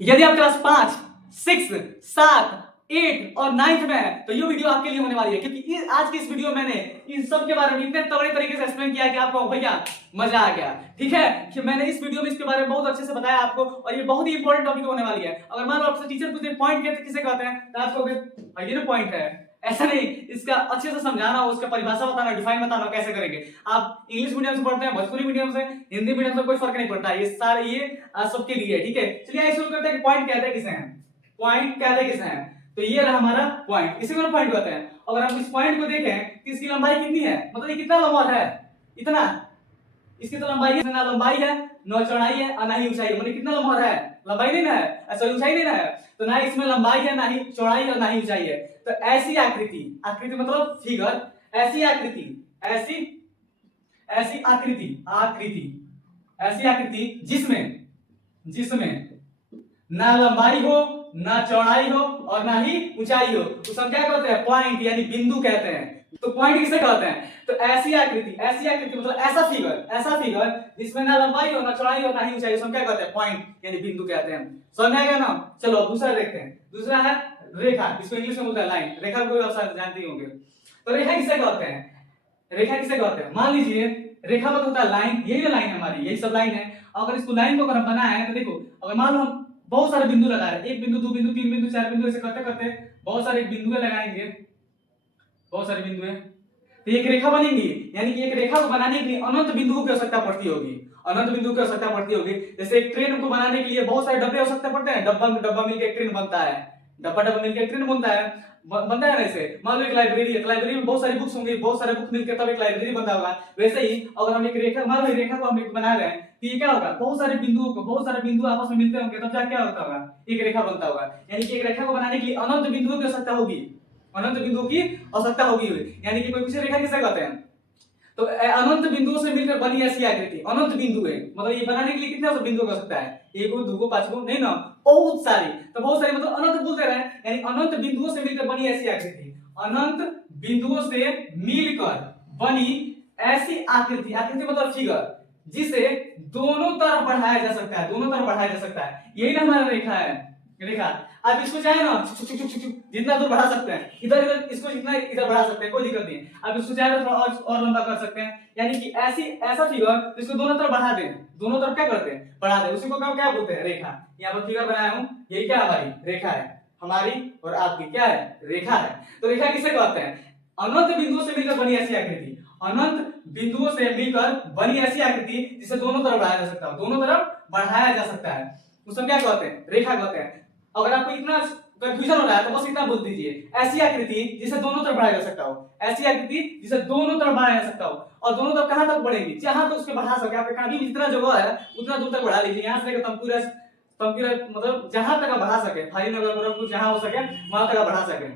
यदि आप क्लास 5, 6, 7, 8 और 9th में है तो ये वीडियो आपके लिए होने वाली है, क्योंकि आज की इस वीडियो में मैंने इन सब के बारे में इतने तगड़े तरीके से एक्सप्लेन किया कि आपको भैया मजा आ गया। ठीक है कि मैंने इस वीडियो में इसके बारे में बहुत अच्छे से बताया आपको, और ये बहुत ही इंपॉर्टेंट टॉपिक होने वाली है। अगर मान लो आपसे टीचर पूछे पॉइंट किसे कहते हैं तो आप कहोगे ये ना पॉइंट है, ऐसा नहीं, इसका अच्छे से समझाना, उसका परिभाषा बताना, डिफाइन बताना कैसे करेंगे। आप इंग्लिश मीडियम से पढ़ते हैं, भोजपुरी मीडियम से, हिंदी मीडियम से, कोई फर्क नहीं पड़ता, ये सारे ये सबके लिए। ठीक है, चलिए शुरू करते हैं। पॉइंट कहते हैं किसे हैं, पॉइंट कहते हैं किसे हैं, तो ये रहा हमारा पॉइंट, इसी को पॉइंट कहते हैं। अगर हम इस पॉइंट को देखें कि इसकी लंबाई कितनी है, मतलब ये कितना लंबा है, इतना, इसकी तो लंबाई है, ना लंबाई है, ना चौड़ाई है और ना ही ऊंचाई है। मतलब कितना लंबा है, लंबाई नहीं ना है, सॉरी ऊंचाई नहीं ना है, तो ना इसमें लंबाई है, ना ही चौड़ाई और ना ही ऊंचाई है। तो ऐसी आकृति, आकृति मतलब फिगर, ऐसी आकृति, ऐसी ऐसी आकृति, ऐसी आकृति जिसमें ना लंबाई हो, ना चौड़ाई हो और ना ही ऊंचाई हो, उसे हम क्या कहते हैं, पॉइंट यानी बिंदु कहते हैं। तो पॉइंट किसे कहते हैं, तो ऐसी आकृति मतलब ऐसा फिगर जिसमें ना लंबाई हो, ना चौड़ाई हो, ना ही ऊंचाई, उसे हम क्या कहते हैं, पॉइंट यानी बिंदु कहते हैं। समझ में आएगा ना। चलो दूसरा देखते हैं। दूसरा है रेखा, इसको इंग्लिश में बोलते हैं लाइन। रेखा को आप शायद जानते ही होंगे। तो रेखा किसे कहते हैं, रेखा किसे कहते हैं, मान लीजिए रेखा मतलब होता है लाइन, यही ना लाइन है हमारी, यही सब लाइन है। अगर इसको लाइन को अगर हम बनाए तो देखो, अगर मान लो हम बहुत सारे बिंदु लगा रहे हैं, 1 बिंदु, 2 बिंदु, 3 बिंदु, 4 बिंदु, ऐसे करते करते बहुत सारे बिंदुएं लगाएंगे, बहुत सारे बिंदुएं, तो एक रेखा बनेगी। यानी कि एक रेखा को बनाने के लिए अनंत बिंदुओं की आवश्यकता पड़ती होगी, अनंत बिंदुओं की आवश्यकता पड़ती होगी। जैसे एक ट्रेन को बनाने के लिए बहुत सारे डब्बे आवश्यकता पड़ते हैं, डब्बा मिलकर एक ट्रेन बनता है, डब्बा मिलकर एक ट्रेन बनता है, वैसे मान लो एक लाइब्रेरी है, लाइब्रेरी में बहुत सारी बुक्स होंगी, बहुत सारे बुक मिलकर तब एक लाइब्रेरी बनता होगा। वैसे ही अगर हम एक रेखा, मान लो रेखा को हम एक बना रहे हैं, तो ये क्या होगा, बहुत सारे बिंदु आपस में मिलते होंगे, तब क्या होता होगा, एक रेखा बनता होगा। यानी कि एक रेखा को बनाने के लिए अनंत बिंदुओं की आवश्यकता होगी, अनंत बिंदुओं की आवश्यकता होगी। यानी कि कोई कुछ रेखा किसे कहते हैं, तो अनंत बिंदुओं से मिलकर बनी ऐसी आकृति अनंत बिंदु है। मतलब ये बनाने के लिए कितने बिंदु हो सकता है, 1 को 2 को 5 को नहीं ना, बहुत सारी, तो बहुत सारी मतलब अनंत बोलते रहे, यानी अनंत बिंदुओं से मिलकर बनी ऐसी आकृति, अनंत बिंदुओं से मिलकर बनी ऐसी आकृति, आकृति मतलब फिगर, जिसे दोनों तरफ बढ़ाया जा सकता है, दोनों तरफ बढ़ाया जा सकता है। यही ना हमारा रेखा है, रेखा। आप इसको चाहे ना जितना दूर बढ़ा सकते हैं, इधर इधर इसको जितना इधर बढ़ा सकते हैं, कोई दिक्कत नहीं। आप इसको चाहे तो थोड़ा और लंबा कर सकते हैं। यानी कि ऐसा फिगर जिसको दोनों तरफ बढ़ा दें, दोनों तरफ क्या करते हैं, बढ़ा दें, उसी को क्या बोलते हैं, रेखा। यहाँ पर फिगर बनाया हूं, यही क्या हमारी रेखा है, हमारी और आपकी क्या है, रेखा है। तो रेखा किसे कहते हैं, अनंत बिंदुओं से मिलकर बनी ऐसी आकृति, अनंत बिंदुओं से मिलकर बनी ऐसी आकृति जिसे दोनों तरफ बढ़ाया जा सकता है, दोनों तरफ बढ़ाया जा सकता है, उसे क्या कहते हैं, रेखा कहते हैं। अगर आपको इतना कंफ्यूजन हो रहा है तो बस इतना बोल दीजिए, ऐसी आकृति जिसे दोनों तरफ बढ़ाया जा सकता हो, ऐसी आकृति जिसे दोनों तरफ बढ़ाया जा सकता हो। और दोनों तरफ कहां तक बढ़ेगी, जहां तक उसके बढ़ा सके, आप कहीं जितना जगह है उतना दूर तक बढ़ा लीजिए। यहां से लेकर तमपुरा मतलब जहां तक बढ़ा सके, फाइल नगर जहां हो सके वहां तक बढ़ा सके।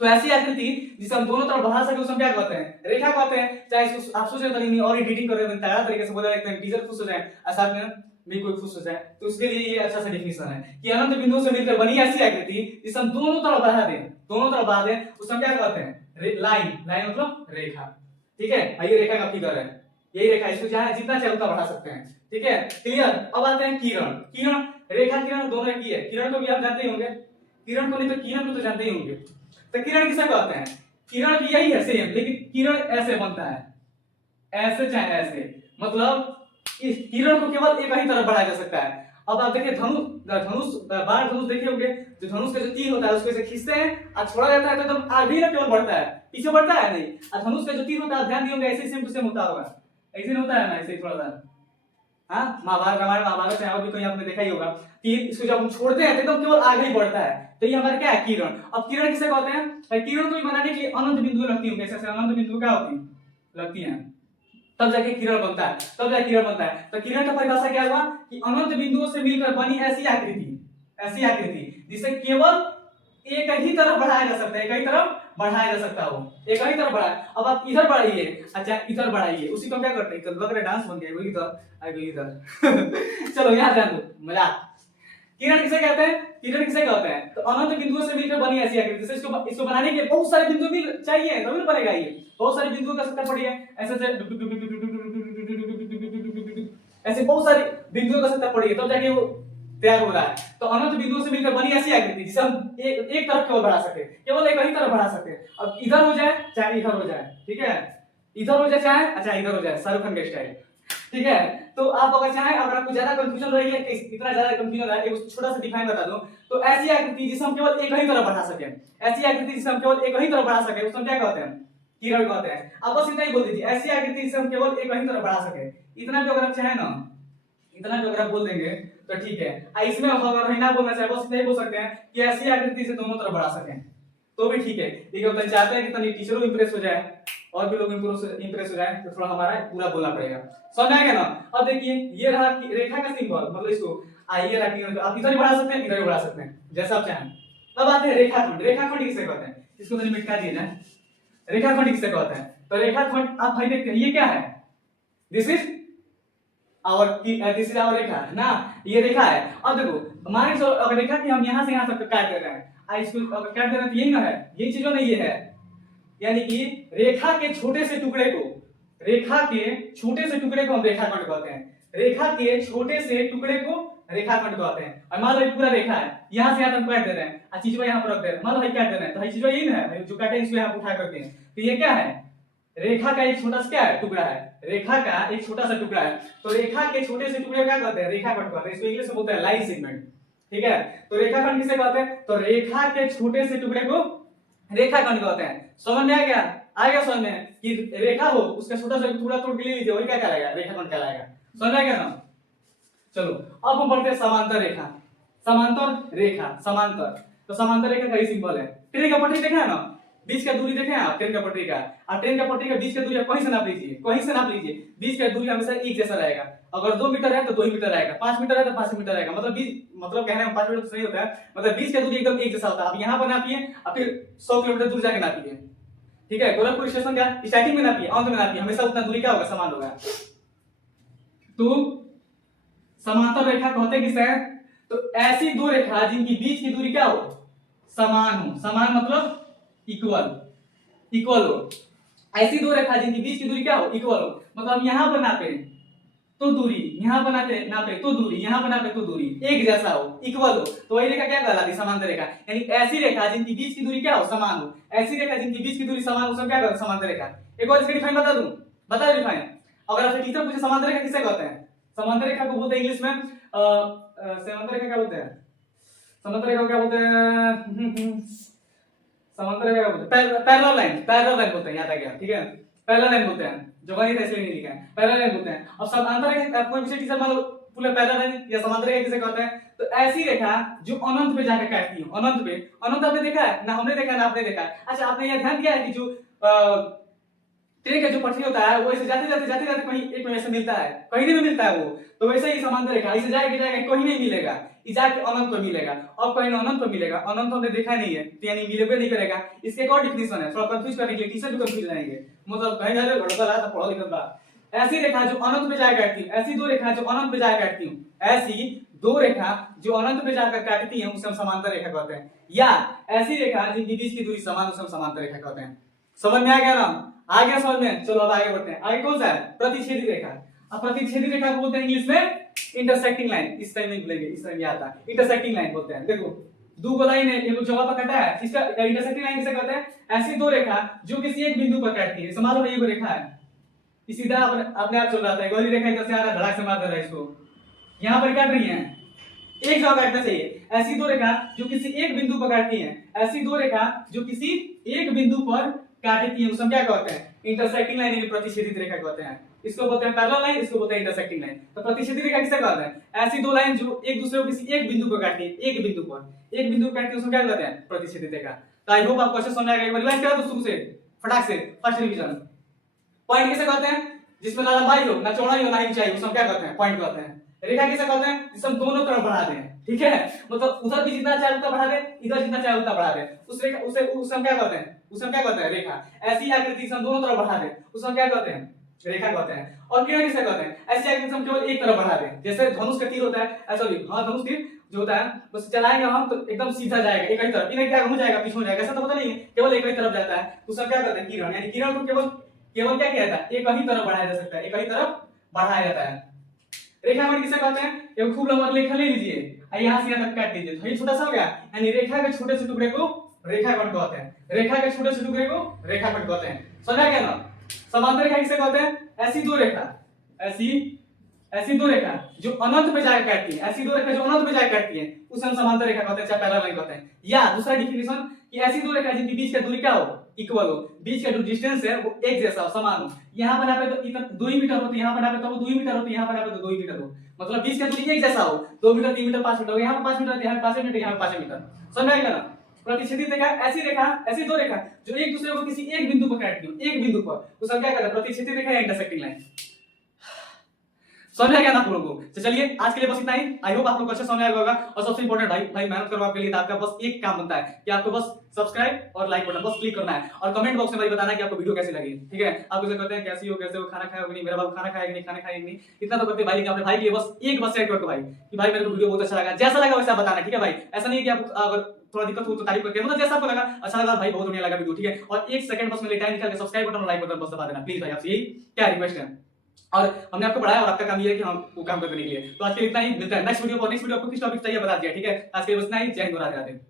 तो ऐसी आकृति जिसे हम दोनों तरफ बढ़ा सके उसे हम क्या कहते हैं, रेखा कहते हैं। चाहे इसको आप सोच रहे हैं और एडिटिंग कर रहे हैं, तैयार तरीके से बोल रहे हैं, टीचर खुश हो जाए और साथ में भी कोई खुश हो जाए, तो उसके लिए ये अच्छा सा डेफिनेशन है कि अनंत बिंदुओं से मिलकर बनी ऐसी आकृति जिसे हम दोनों तरफ बढ़ा दें, दोनों तरफ बढ़ा दें, उसे हम क्या कहते हैं, लाइन, लाइन मतलब रेखा। ठीक है, ये रेखा का फिगर है, यही रेखा, इसको चाहे जितना चाहे उतना बढ़ा सकते हैं। ठीक है, क्लियर। अब आते हैं किरण, किरण, रेखा किरण दोनों एक ही है। किरण को भी आप जानते ही होंगे, किरण को नहीं तो किरण को तो जानते ही होंगे। तो किरण किसे कहते हैं, किरण भी यही है सेम, लेकिन किरण ऐसे बनता है, ऐसे चाहे ऐसे, मतलब इस किरण को केवल एक ही तरफ बढ़ाया जा सकता है। अब आप देखिए बाण धनुष देखे होंगे, जो धनुष का जो तीर होता है उसको ऐसे खींचते हैं और छोड़ा जाता है तो एकदम आगे ना केवल बढ़ता है, पीछे बढ़ता है नहीं। और धनुष का जो तीर होता है, ध्यान दिए होंगे, ऐसे सेम टू सेम होता होगा, ऐसे नहीं होता है ना, ऐसे थोड़ा सा। हाँ, महाभारत रामायण महाभारत से और भी कहीं आपने देखा ही होगा, तीर इसको जब हम छोड़ते हैं तो एकदम केवल आगे ही बढ़ता है। तो ये हमारा क्या है, किरण। अब किरण किसे कहते हैं, किरण को बनाने के लिए अनंत बिंदु लगती होंगी, ऐसे अनंत बिंदु क्या होती लगती हैं, तब जाके किरण बनता है, तब जाके किरण बनता है। तो किरण का परिभाषा क्या हुआ कि अनंत बिंदुओं से मिलकर बनी ऐसी आकृति जिसे केवल एक ही तरफ बढ़ाया जा सकता है, एक ही तरफ बढ़ाया जा सकता हो, एक ही तरफ बढ़ाया। अब आप इधर बढ़ाइए, अच्छा इधर बढ़ाइए, उसी को क्या करते हैं, लग रहा डांस बन गया, वही इधर चलो यहाँ ध्यान दो, मजाक। किरण किसे कहते हैं, किरण किसे कहते हैं, तो अनंत बिंदुओं से मिलकर बनी ऐसी आकृति, जैसे इसको बनाने के बहुत सारे बिंदु भी चाहिए तभी बनेगा ये, बहुत सारे बिंदुओं की आवश्यकता पड़ी है, ऐसे बहुत सारे बिंदुओं की आवश्यकता पड़ी है, तब जाके वो तैयार हो रहा है। तो अनंत बिंदुओं से मिलकर बनी ऐसी आकृति जिसे हम एक तरफ केवल बढ़ा सके, केवल एक ही तरफ बढ़ा सके। अब इधर हो जाए चाहे इधर हो जाए, ठीक है, इधर हो जाए चाहे अच्छा इधर हो जाए, शाहरुख खान के स्टाइल, ठीक है। तो आप अगर चाहें, अगर आपको ज्यादा कंफ्यूजन रही है, इतना ज्यादा कंफ्यूजन रहा है, एक छोटा सा डिफाइन बता दूं, तो ऐसी आकृति जिसे हम केवल एक ही तरफ बढ़ा सके, ऐसी आकृति जिसे हम केवल एक ही तरफ बढ़ा सके उसको क्या कहते हैं, किरण कहते हैं। आप बस इतना ही बोल दीजिए, ऐसी आकृति जिसे हम केवल एक ही तरफ बढ़ा सके। इतना भी अगर आप चाहें ना, इतना भी अगर आप बोल देंगे तो ठीक है। इसमें अगर ना बोलना चाहे बस इतना ही बोल सकते हैं कि ऐसी आकृति से दोनों तरफ बढ़ा सकें, तो भी ठीक है। लेकिन हम चाहते हैं कि तनी टीचरों इंप्रेस हो जाए और भी लोग इंप्रेस हो जाए, तो थोड़ा हमारा पूरा बोलना पड़ेगा। समझ आ गया ना? अब देखिए ये रहा रेखा का सिंबल, मतलब इसको आइए रखिए, आप इधर ही बढ़ा सकते हैं, इधर ही बढ़ा सकते हैं, जैसा आप चाहें। अब आते हैं रेखाखंड। रेखाखंड किसे कहते हैं, इसको तनी मिटा दिए जाए। रेखाखंड किसे कहते हैं? तो रेखाखंड आप भाई देखते हैं ये क्या है, दिस इज आवर रेखा है ना, ये रेखा है। अब देखो मान लो अगर रेखा की हम यहां से यहां तक काट दे रहे हैं, इसको अगर काट दे रहे हैं तो यही ना है, ये चीजों नहीं ये है, यानी कि रेखा के छोटे से टुकड़े को, रेखा के छोटे से टुकड़े को हम रेखाखंड कहते हैं। रेखा के छोटे से टुकड़े को रेखाखंड कहते हैं। और मान लो ये पूरा रेखा है, यहां से यहां तक काट दे रहे हैं, और चीजों यहां पर रख दे रहे हैं, मान लो काट दे रहे हैं, तो ये चीजों यही ना है, जो काटे इसको यहां उठा करके, तो ये क्या है, रेखा का एक छोटा सा क्या है, टुकड़ा है, रेखा का एक छोटा सा टुकड़ा है। तो रेखा के छोटे से टुकड़े क्या कहते हैं, रेखाखंड कहते हैं। इसको इंग्लिश में बोलते हैं लाइन सेगमेंट, ठीक है। तो रेखाखंड किसे कहते हैं, तो रेखा के छोटे से टुकड़े को रेखाखंड कहते हैं। समझ में आ गया? आ गया समझ में कि रेखा हो उसका छोटा सा टुकड़ा तोड़ के ले लीजिए, वही क्या कहलाएगा, रेखाखंड कहलाएगा। समझ आ गया ना? चलो अब हम पढ़ते हैं समांतर रेखा। समांतर रेखा, समांतर, तो समांतर रेखा का ही सिंबल है। ट्रेन का पटरी देखा है ना, बीच का दूरी देखे आप ट्रेन का पटरी का, और ट्रेन का पटरी का बीच का दूरी कहीं से नाप लीजिए, कहीं से नाप लीजिए, बीच का दूरी हमेशा एक जैसा रहेगा। अगर 2 मीटर है तो 2 ही मीटर रहेगा, 5 मीटर है तो 5 मीटर रहेगा, मतलब कहने में 5 मीटर तो सही होता है, मतलब बीच का दूरी एकदम एक जैसा होता है। अब यहाँ पर नापिए और फिर 100 किलोमीटर दूर जाके नापिए, ठीक है। गोरखपुर स्टेशन का स्टार्टिंग में नापिए, अंत में नापिए, हमेशा उतना दूरी क्या होगा, समान होगा। तो समांतर रेखा कहते किसे हैं, तो ऐसी दो रेखा जिनकी बीच की दूरी क्या हो, समान हो। समान मतलब इक्वल, इक्वल हो। ऐसी दो रेखा जिनकी बीच की दूरी क्या हो, इक्वल हो। मतलब हम यहां पर नापे तो दूरी, यहां पर नापे तो दूरी, यहां पर नापे तो दूरी एक जैसा हो, इक्वल हो, तो वही रेखा क्या कहलाती है, समांतर रेखा। यानी ऐसी रेखा जिनकी बीच की दूरी क्या हो, समान हो। ऐसी रेखा जिनकी बीच की दूरी समान हो, सब क्या कहते हैं, समांतर रेखा। एक और इसका डिफाइन बता दूं, बता दो डिफाइन। अगर आपसे टीचर पूछे समांतर रेखा किसे कहते हैं, समांतर रेखा को बोलते हैं इंग्लिश में समांतर रेखा क्या बोलते हैं, समांतर रेखा क्या बोलते हैं, समांतर रेखा क्या बोलते हैं, पैरेलल लाइन, पैरेलल लाइन बोलते हैं, याद आ गया, ठीक है। पैरेलल लाइन बोलते हैं, जो गणित है इसलिए नहीं लिखा है, पैरेलल लाइन बोलते हैं। अब समांतर रेखा कोई भी टीचर मान लो पूरे पैरेलल लाइन या समांतर रेखा किसे कहते हैं, तो ऐसी रेखा जो अनंत पे जाकर काटती है, अनंत पे। अनंत आपने देखा है ना, हमने देखा है ना, आपने देखा है। अच्छा आपने यह ध्यान दिया है कि जो ट्रेन का जो पटरी होता है वो ऐसे जाते जाते कहीं एक में ऐसे मिलता है, कहीं नहीं मिलता है वो, तो वैसे ही समांतर रेखा ऐसे जाएगा कहीं नहीं मिलेगा, ये जाके अनंत पर मिलेगा, और कहीं अनंत पर मिलेगा। अनंत हमने देखा नहीं है, तो यानी मिलेगा नहीं करेगा। इसके एक और डिफिनेशन है, थोड़ा कंफ्यूज करने के लिए टीचर भी कंफ्यूज रहेंगे, मतलब कहीं जा रहे भड़का रहा था पढ़ा लिखा बा। ऐसी रेखा जो अनंत पे जाकर काटती है, ऐसी दो रेखा जो अनंत पे जाकर काटती हूं, ऐसी दो रेखा जो अनंत पे जाकर काटती हैं उसे हम समांतर रेखा कहते हैं। या ऐसी रेखा जिनकी बीच की दूरी समान उसे हम समांतर रेखा कहते हैं। समझ में आ गया ना? आ गया समझ में? चलो अब आगे बढ़ते हैं। आगे कौन सा है, प्रतिच्छेदी रेखा। अब प्रतिच्छेदी रेखा को बोलते हैं इंग्लिश में इंटरसेक्टिंग लाइन। इस टाइम नहीं बोलेंगे, इस टाइम आता है, इंटरसेक्टिंग लाइन बोलते हैं। देखो दो को लाइन है, एक जगह पर कटा है, इसका इंटरसेक्टिंग लाइन किसे कहते हैं, ऐसी दो रेखा जो किसी एक बिंदु पर काटती है। मान लो ये रेखा है, सीधा अपने आप चल रहा था, गोली रेखा इधर से आ रहा है, धड़ाक से मार दे रहा है इसको, यहां पर काट रही है, एक जगह काटना चाहिए। ऐसी दो रेखा जो किसी एक बिंदु पर काटती हैं, ऐसी दो रेखा जो किसी एक बिंदु पर काटती है उसे हम क्या कहते हैं, इंटरसेक्टिंग लाइन यानी प्रतिच्छेदित रेखा कहते हैं। इसको बोलते हैं पैरेलल लाइन, इसको बोलते हैं इंटरसेक्टिंग लाइन। तो प्रतिच्छेदित रेखा किसे कहते हैं, ऐसी दो लाइन जो एक दूसरे को किसी एक बिंदु पर काटती है, एक बिंदु पर काटती है उसे क्या कहते हैं, प्रतिच्छेदित रेखा। तो आई होप आपको अच्छे समझ आ गया। एक बार रिवाइज करो दोस्तों से फटाक से, फर्स्ट रिवीजन। पॉइंट किसे कहते हैं, जिसमें ना लंबाई हो ना चौड़ाई हो ना ऊंचाई, उसे हम क्या कहते हैं, पॉइंट कहते हैं। रेखा किसे कहते हैं, जिसे हम दोनों तरफ बढ़ा दें, ठीक है, मतलब उधर भी जितना चाहे उतना बढ़ा दे, इधर जितना चाहे उतना बढ़ा दे, उस रेखा उसे हम क्या कहते हैं, उसे हम क्या कहते हैं, रेखा। ऐसी आकृति से हम दोनों तरफ बढ़ा दे उसे हम क्या कहते हैं, रेखा कहते हैं। और किरण किसे कहते हैं, ऐसी आकृति से हम केवल एक तरफ बढ़ा दें, जैसे धनुष का तीर होता है, सॉरी हाँ धनुष तीर जो होता है बस चलाएंगे हम तो एकदम सीधा जाएगा एक ही तरफ, इन्हें क्या हो जाएगा, पीछे हो जाएगा, ऐसा तो पता नहीं है, केवल एक ही तरफ जाता है, उसे क्या कहते हैं, किरण। यानी किरण को केवल क्या किया जाता है, एक ही तरफ बढ़ाया जा सकता है, एक ही तरफ बढ़ाया जाता है। रेखाखंड किसे कहते हैं, एक खूब लंबा रेखा ले लीजिए और यहाँ से यहाँ तक काट दीजिए, तो ये छोटा सा हो गया। यानी रेखा के छोटे से टुकड़े को रेखाखंड कहते हैं, रेखा के छोटे से टुकड़े को रेखाखंड कहते हैं। समझा गया ना? समांतर रेखा किसे कहते हैं? ऐसी दो रेखा, ऐसी दो रेखा जो अनंत पे जाकर काटती है, ऐसी दो रेखा जो अनंत पे जाकर काटती है उसे हम समांतर रेखा कहते हैं, चाहे पैरेलल लाइन कहते हैं। या दूसरा डिफिनेशन कि ऐसी दो रेखा जिनके बीच का दूरी क्या हो, इक्वल हो, बीच का जो डिस्टेंस है वो एक जैसा हो, समान हो। यहाँ पर नापे तो इतना 2 ही मीटर होती है, यहाँ पर नापे तो 2 ही मीटर होती है, यहाँ पर नापे तो 2 ही मीटर हो, मतलब बीच का दूरी एक जैसा हो, 2 मीटर 3 मीटर 5 मीटर, यहाँ पर 5 मीटर, यहाँ पर 5 मीटर, यहाँ पर 5 मीटर। समझ आएगा ना? प्रतिच्छेदित रेखा ऐसी दो रेखा जो एक दूसरे को किसी एक बिंदु पर काटती हो, एक बिंदु पर, उसे क्या कहते हैं? प्रतिच्छेदित रेखा या इंटरसेक्टिंग लाइन। समझ आ गया ना आप लोगों को? तो चलिए आज के लिए बस इतना ही। आई होप आप लोग को अच्छा समझ आया होगा। और सबसे इंपॉर्टेंट भाई मेहनत करो आपके लिए, तो आपका बस एक काम बनता है कि आपको बस सब्सक्राइब और लाइक बटन बस क्लिक करना है और कमेंट बॉक्स में भाई बताना कि आपको वीडियो कैसी लगी। ठीक है? आप उसे कहते हैं कैसी हो, कैसे हो, खाना खाया हो नहीं, मेरा बाबू खाना खाएगा नहीं, खाना खाएगा नहीं, इतना तो करते भाई कि अपने भाई के लिए बस एक बस शेयर कर दो भाई कि भाई मेरे को वीडियो बहुत अच्छा लगा। जैसा लगा वैसा बताना, ठीक है भाई? ऐसा नहीं है कि आप अगर थोड़ा दिक्कत हो तो तारीफ करके, मतलब जैसा आपको लगा अच्छा लगा भाई, बहुत बढ़िया लगा वीडियो, ठीक है? और 1 सेकंड बस मेरे टाइम निकाल के सब्सक्राइब बटन और लाइक बटन बस दबा देना प्लीज भाई, आपसे यही क्या रिक्वेस्ट है। और हमने आपको पढ़ाया और आपका काम ये है कि हम वो काम करने के लिए। तो आज के लिए इतना ही, मिलता है नेक्स्ट वीडियो पर। नेक्स्ट वीडियो आपको किस टॉपिक चाहिए बता दिया, ठीक है? आज के लिए बस इतना ही। जय हिंद, राधे राधे।